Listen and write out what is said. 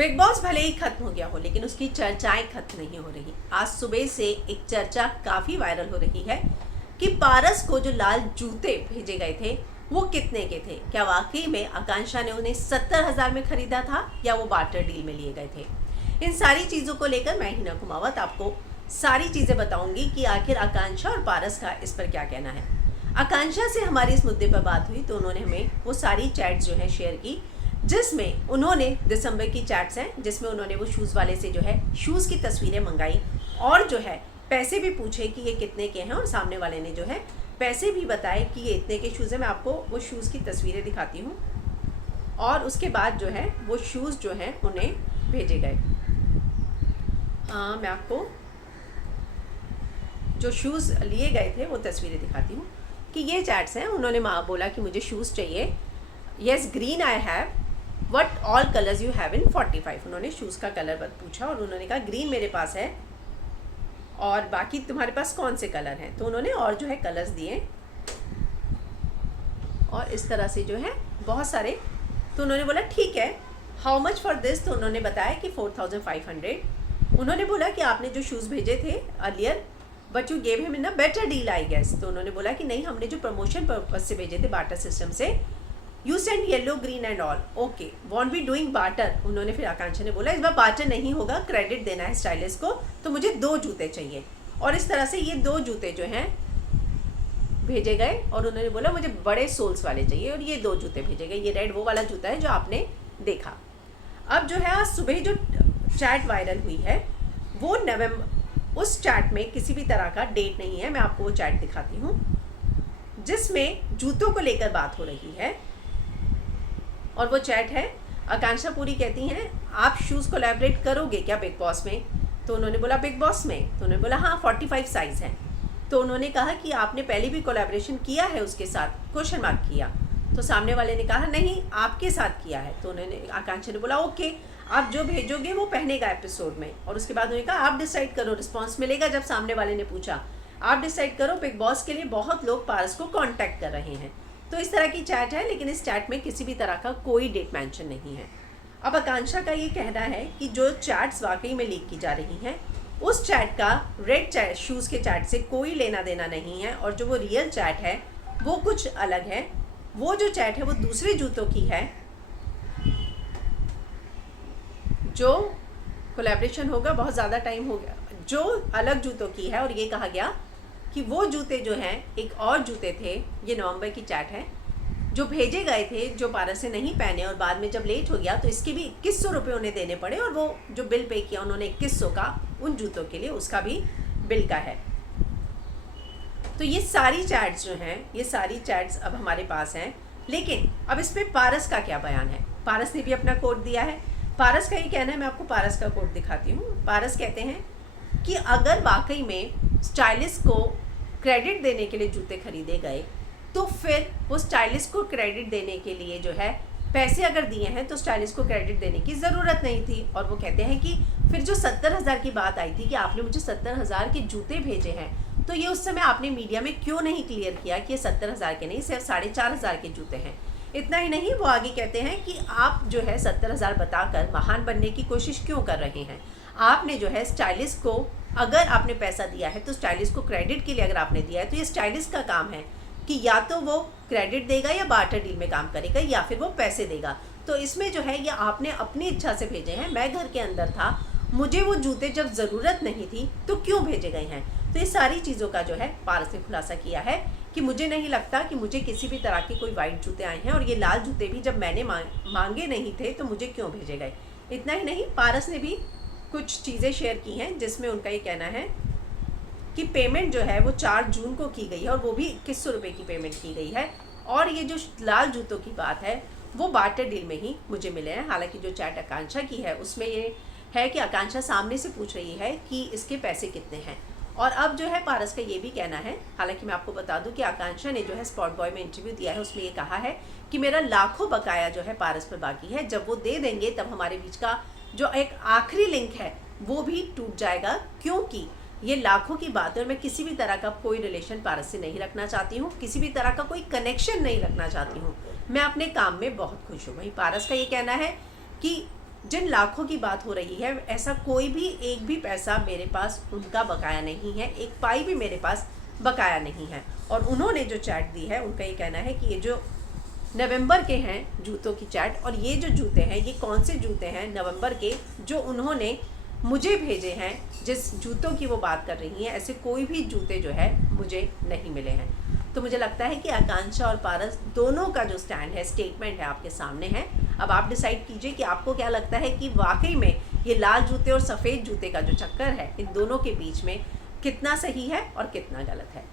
Big boss भले ही खत्म हो गया हो लेकिन उसकी चर्चाएं खत्म नहीं हो रही। आज सुबह से एक चर्चा काफी वायरल हो रही है कि पारस को जो लाल जूते भेजे गए थे वो कितने के थे। क्या वाकई में आकांक्षा ने उन्हें 70,000 में खरीदा था या वो बार्टर डील में लिए गए थे। इन सारी चीज़ों को लेकर मैं हिना कुमावत आपको सारी चीज़ें बताऊंगी कि आखिर आकांक्षा और पारस का इस पर क्या कहना है। आकांक्षा से हमारी इस मुद्दे पर बात हुई तो उन्होंने हमें वो सारी चैट्स जो है शेयर की जिसमें उन्होंने दिसंबर की चैट्स हैं जिसमें उन्होंने वो शूज़ वाले से जो है शूज़ की तस्वीरें मंगाई और जो है पैसे भी पूछे कि ये कितने के हैं और सामने वाले ने जो है पैसे भी बताए कि ये इतने के शूज़ हैं। मैं आपको वो शूज़ की तस्वीरें दिखाती हूँ और उसके बाद जो है वो शूज़ जो हैं उन्हें भेजे गए। हाँ, मैं आपको जो शूज़ लिए गए थे वो तस्वीरें दिखाती हूँ कि ये चैट्स हैं। उन्होंने बोला कि मुझे शूज़ चाहिए। Yes, green I have, what all colours you have in 45। उन्होंने शूज़ का कलर पूछा और उन्होंने कहा ग्रीन मेरे पास है और बाकी तुम्हारे पास कौन से कलर हैं। तो उन्होंने और जो है कलर्स दिए और इस तरह से जो है बहुत सारे। तो उन्होंने बोला ठीक है, हाउ मच फॉर दिस। तो उन्होंने बताया कि 4500। उन्होंने बोला कि आपने जो शूज़ भेजे थे earlier but you gave him in a better deal I guess. तो उन्होंने बोला कि नहीं, हमने जो प्रमोशन पर्पज से भेजे थे बार्टर सिस्टम से, you send yellow green and all, okay want be doing barter. उन्होंने फिर आकांक्षा ने बोला इस बार बार्टर नहीं होगा, क्रेडिट देना है स्टाइलिस्ट को, तो मुझे 2 जूते चाहिए। और इस तरह से ये 2 जूते जो हैं भेजे गए और उन्होंने बोला मुझे बड़े सोल्स वाले चाहिए और ये 2 जूते भेजे गए। ये रेड वो वाला जूता है जो आपने देखा। अब जो है आज सुबह जो चैट वायरल हुई है वो उस चैट में किसी भी तरह का डेट नहीं है। मैं आपको वो चैट दिखाती हूँ जिसमें जूतों को लेकर बात हो रही है और वो चैट है। आकांक्षा पूरी कहती हैं आप शूज़ कोलैबोरेट करोगे क्या बिग बॉस में। तो उन्होंने बोला बिग बॉस में। तो उन्होंने बोला हाँ 45 साइज़ है। तो उन्होंने कहा कि आपने पहले भी कोलैबोरेशन किया है उसके साथ, क्वेश्चन मार्क किया। तो सामने वाले ने कहा नहीं आपके साथ किया है। तो उन्होंने आकांक्षा ने बोला ओके आप जो भेजोगे वो पहनेगा एपिसोड में। और उसके बाद उन्होंने कहा आप डिसाइड करो, रिस्पॉन्स मिलेगा जब सामने वाले ने पूछा आप डिसाइड करो। बिग बॉस के लिए बहुत लोग पारस को कॉन्टैक्ट कर रहे हैं। तो इस तरह की चैट है लेकिन इस चैट में किसी भी तरह का कोई डेट मेंशन नहीं है। अब आकांक्षा का ये कहना है कि जो चैट्स वाकई में लीक की जा रही हैं उस चैट का रेड चैट शूज़ के चैट से कोई लेना देना नहीं है और जो वो रियल चैट है वो कुछ अलग है। वो जो चैट है वो दूसरे जूतों की है जो कोलैबोरेशन होगा, बहुत ज़्यादा टाइम हो गया, जो अलग जूतों की है। और ये कहा गया कि वो जूते जो हैं एक और जूते थे, ये नवंबर की चैट है, जो भेजे गए थे जो पारस से नहीं पहने और बाद में जब लेट हो गया तो इसके भी 2100 रुपये उन्हें देने पड़े और वो जो बिल पे किया उन्होंने 2100 का उन जूतों के लिए, उसका भी बिल का है। तो ये सारी चैट्स जो हैं ये सारी चैट्स अब हमारे पास हैं। लेकिन अब इस पर पारस का क्या बयान है। पारस ने भी अपना कोड दिया है। पारस का ये कहना है, मैं आपको पारस का कोड दिखाती हूँ। पारस कहते हैं कि अगर वाकई में स्टाइलिस्ट को क्रेडिट देने के लिए जूते खरीदे गए तो फिर वो स्टाइलिस्ट को क्रेडिट देने के लिए जो है पैसे अगर दिए हैं तो स्टाइलिस्ट को क्रेडिट देने की ज़रूरत नहीं थी। और वो कहते हैं कि फिर जो 70,000 की बात आई थी कि आपने मुझे 70,000 के जूते भेजे हैं तो ये उस समय आपने मीडिया में क्यों नहीं क्लियर किया कि ये 70,000 के नहीं, सिर्फ 4,500 के जूते हैं। इतना ही नहीं, वो आगे कहते हैं कि आप जो है 70,000 बताकर महान बनने की कोशिश क्यों कर रहे हैं। आपने जो है स्टाइलिस्ट को अगर आपने पैसा दिया है तो स्टाइलिस्ट को क्रेडिट के लिए अगर आपने दिया है तो ये स्टाइलिस्ट का काम है कि या तो वो क्रेडिट देगा या बार्टर डील में काम करेगा या फिर वो पैसे देगा। तो इसमें जो है ये आपने अपनी इच्छा से भेजे हैं। मैं घर के अंदर था, मुझे वो जूते जब ज़रूरत नहीं थी तो क्यों भेजे गए हैं। तो ये सारी चीज़ों का जो है पारस ने खुलासा किया है कि मुझे नहीं लगता कि मुझे किसी भी तरह के कोई वाइट जूते आए हैं और ये लाल जूते भी जब मैंने मांगे नहीं थे तो मुझे क्यों भेजे गए। इतना ही नहीं, पारस ने भी कुछ चीज़ें शेयर की हैं जिसमें उनका ये कहना है कि पेमेंट जो है वो 4 जून को की गई है और वो भी 2100 रुपये की पेमेंट की गई है। और ये जो लाल जूतों की बात है वो बार्टर डील में ही मुझे मिले हैं। हालांकि जो चैट आकांक्षा की है उसमें ये है कि आकांक्षा सामने से पूछ रही है कि इसके पैसे कितने हैं। और अब जो है पारस का ये भी कहना है, हालांकि मैं आपको बता दूं कि आकांक्षा ने जो है स्पॉट बॉय में इंटरव्यू दिया है उसमें ये कहा है कि मेरा लाखों बकाया जो है पारस पर बाकी है, जब वो दे देंगे तब हमारे बीच का जो एक आखिरी लिंक है वो भी टूट जाएगा, क्योंकि ये लाखों की बात है और मैं किसी भी तरह का कोई रिलेशन पारस से नहीं रखना चाहती हूँ, किसी भी तरह का कोई कनेक्शन नहीं रखना चाहती हूँ। मैं अपने काम में बहुत खुश हूँ। वहीं पारस का ये कहना है कि जिन लाखों की बात हो रही है, ऐसा कोई भी एक भी पैसा मेरे पास उनका बकाया नहीं है, एक पाई भी मेरे पास बकाया नहीं है। और उन्होंने जो चैट दी है, उनका ये कहना है कि ये जो नवंबर के हैं जूतों की चैट, और ये जो जूते हैं ये कौन से जूते हैं नवंबर के जो उन्होंने मुझे भेजे हैं, जिस जूतों की वो बात कर रही हैं, ऐसे कोई भी जूते जो है मुझे नहीं मिले हैं। तो मुझे लगता है कि आकांक्षा और पारस दोनों का जो स्टैंड है, स्टेटमेंट है, आपके सामने है। अब आप डिसाइड कीजिए कि आपको क्या लगता है कि वाकई में ये लाल जूते और सफ़ेद जूते का जो चक्कर है इन दोनों के बीच में कितना सही है और कितना गलत है।